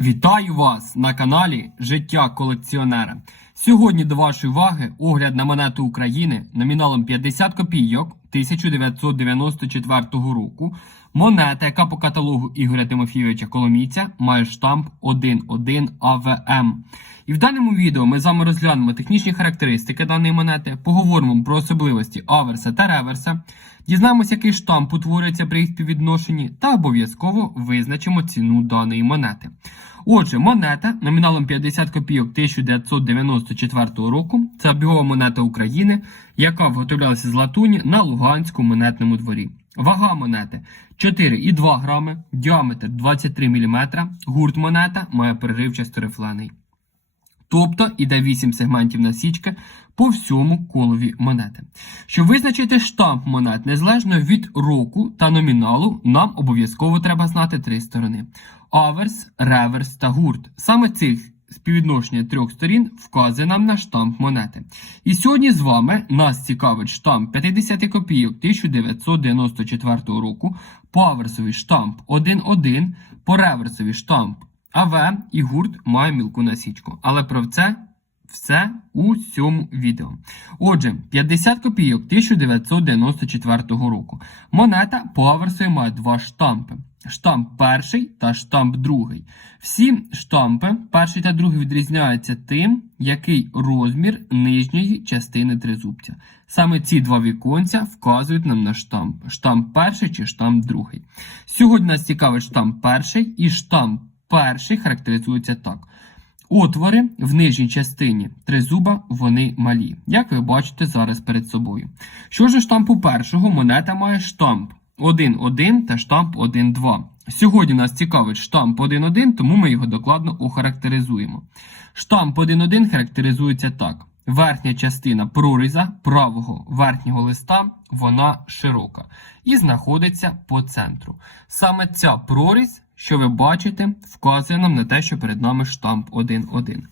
Вітаю вас на каналі Життя колекціонера. Сьогодні до вашої уваги огляд на монету України номіналом 50 копійок 1994 року. Монета, яка по каталогу Ігоря Тимофійовича Коломійця має штамп 11 АВМ. І в даному відео ми з вами розглянемо технічні характеристики даної монети, поговоримо про особливості аверса та реверса, дізнаємося, який штамп утворюється при їх співвідношенні, та обов'язково визначимо ціну даної монети. Отже, монета номіналом 50 копійок 1994 року це обігова монета України, яка виготовлялася з латуні на Луганському монетному дворі. Вага монети 4,2 грами, діаметр 23 мм, гурт монета має переривчасто рифлений. Тобто іде 8 сегментів насічки по всьому колові монети. Щоб визначити штамп монет незалежно від року та номіналу, нам обов'язково треба знати три сторони: аверс, реверс та гурт. Саме цих співвідношення трьох сторін вказує нам на штамп монети. І сьогодні з вами нас цікавить штамп 50 копійок 1994 року, по аверсовий штамп 1.1, по реверсовий штамп АВ і гурт має мілку насічку. Але про це все у цьому відео. Отже, 50 копійок 1994 року. Монета по аверсові має два штампи. Штамп перший та штамп другий. Всі штампи, перший та другий, відрізняються тим, який розмір нижньої частини тризубця. Саме ці два віконця вказують нам на штамп. Штамп перший чи штамп другий. Сьогодні нас цікавить штамп перший і штамп перший характеризується так. Отвори в нижній частині тризуба вони малі, як ви бачите зараз перед собою. Що ж штампу першого монета має штамп 1.1 та штамп 1.2. Сьогодні нас цікавить штамп 1.1, тому ми його докладно охарактеризуємо. Штамп 1.1 характеризується так. Верхня частина проріза правого верхнього листа вона широка і знаходиться по центру. Саме ця прорізь що ви бачите, вказує нам на те, що перед нами штамп 1.1.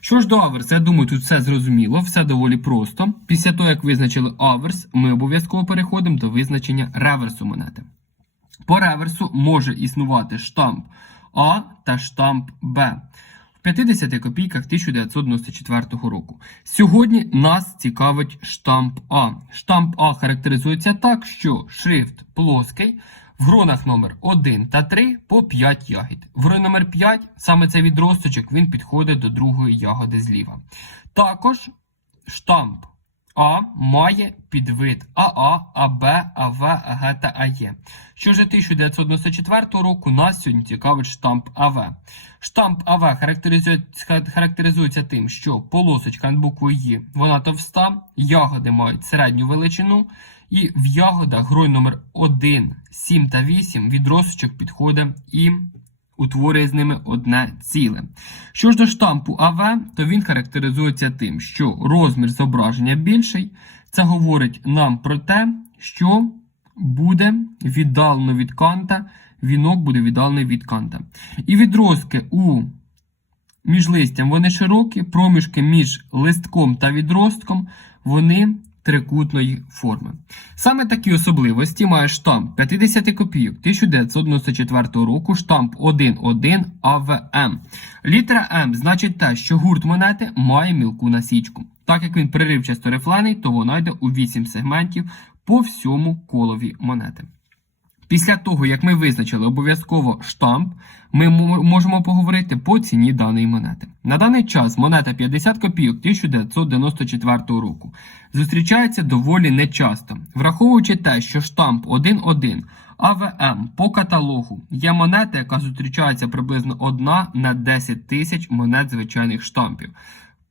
Що ж до аверса, я думаю, тут все зрозуміло, все доволі просто. Після того, як визначили аверс, ми обов'язково переходимо до визначення реверсу монети. По реверсу може існувати штамп А та штамп Б. В 50 копійках 1994 року. Сьогодні нас цікавить штамп А. Штамп А характеризується так, що шрифт плоский. В гронах номер 1 та 3 по 5 ягід. В гроні номер 5 саме цей відросточок він підходить до другої ягоди зліва. Також штамп А має підвид АА, АБ, АВ, АГ та АЕ. Що ж 1994 року нас сьогодні цікавить штамп АВ. Штамп АВ характеризується, тим, що полосочка над буквою «Ї» вона товста, ягоди мають середню величину. І в ягодах грой номер 1, 7 та 8 від росочок підходить і утворює з ними одне ціле. Що ж до штампу АВ, то він характеризується тим, що розмір зображення більший. Це говорить нам про те, що буде віддалено від канта, вінок буде віддалений від канта. І відростки у між листям вони широкі, проміжки між листком та відростком вони трикутної форми. Саме такі особливості має штамп 50 копійок 1994 року, штамп 1.1 АВМ. Літера М значить те, що гурт монети має мілку насічку. Так як він приривчасто рифлений, то вона йде у 8 сегментів по всьому колові монети. Після того, як ми визначили обов'язково штамп, ми можемо поговорити по ціні даної монети. На даний час монета 50 копійок 1994 року зустрічається доволі нечасто, враховуючи те, що штамп 1.1 АВМ по каталогу є монета, яка зустрічається приблизно 1 на 10 тисяч монет звичайних штампів.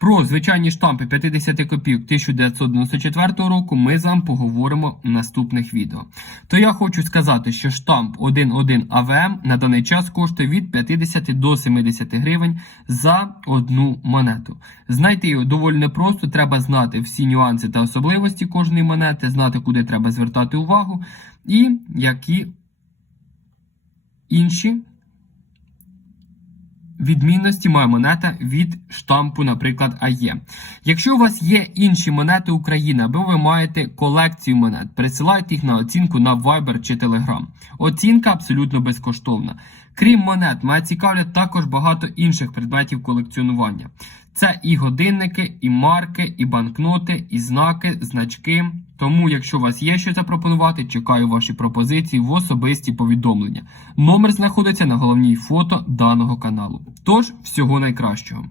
Про звичайні штампи 50 копійок 1994 року ми з вами поговоримо в наступних відео. То я хочу сказати, що штамп 1.1 АВМ на даний час коштує від 50 до 70 гривень за одну монету. Знайти його доволі непросто, треба знати всі нюанси та особливості кожної монети, знати, куди треба звертати увагу, і які інші відмінності має монета від штампу, наприклад, АЄ. Якщо у вас є інші монети України, або ви маєте колекцію монет, присилайте їх на оцінку на Viber чи Telegram. Оцінка абсолютно безкоштовна. Крім монет, мене цікавлять також багато інших предметів колекціонування. Це і годинники, і марки, і банкноти, і знаки, значки. Тому, якщо у вас є що запропонувати, чекаю ваші пропозиції в особисті повідомлення. Номер знаходиться на головній фото даного каналу. Тож, всього найкращого.